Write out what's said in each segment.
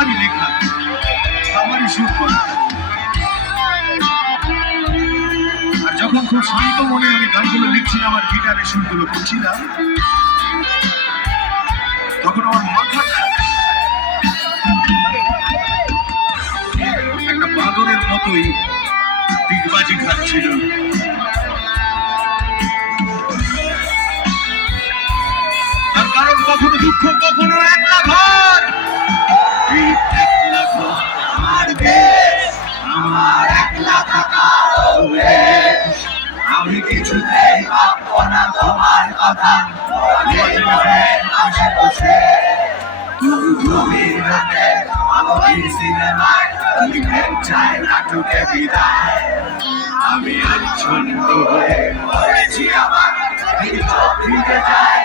আমারই লেখা, আমারই সুর করা। আর যখন খুব শান্ত মনে আমি গানগুলো লিখছিলাম আর গিটারের সুরগুলো করছিলাম, তখন আমার মাথাটা একটা বাঁদরের মতোই দিগবাজি খাচ্ছিল। তার কারণ কখনো দুঃখ, কখনো একলা ঘর, একলা ঘর আমার দেশ, আমার একলা থাকার অভ্যেস। আমি কিছুতেই ভাববো না তোমার কথা, পাশে বসে গভীর রাতে আমাদের সিনেমায় প্রেম চাই নাটকে বিদায়। আমি আচ্ছন্ন হয়ে পড়েছি আমার চোখ ভিজে যায়,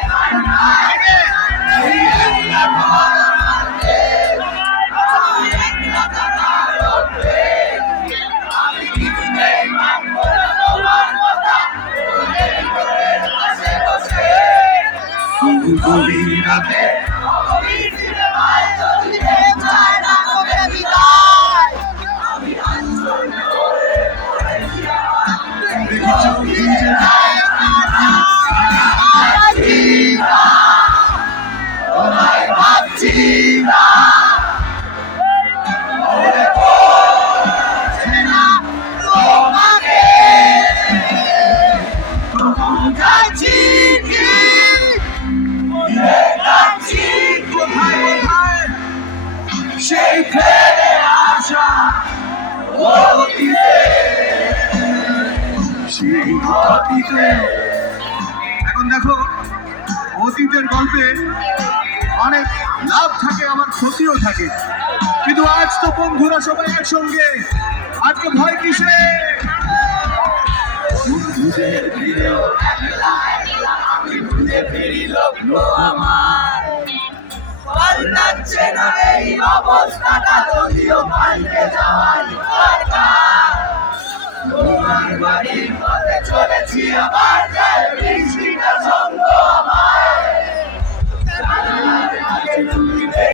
গভীর রাতে সেই ফেলে আসা সেই অতীতে। এখন দেখো, অতীতের গল্পে অনেক লাভ থাকে, আবার ক্ষতিও থাকে, কিন্তু আজ তো বন্ধুরা সবাই একসঙ্গে, আজকে ভয় কিসে? পাল্টাচ্ছে না এই অবস্থাটা, যদিও পাল্টে যাওয়ার দরকার। তোমার বাড়ির পথে চলেছি আবার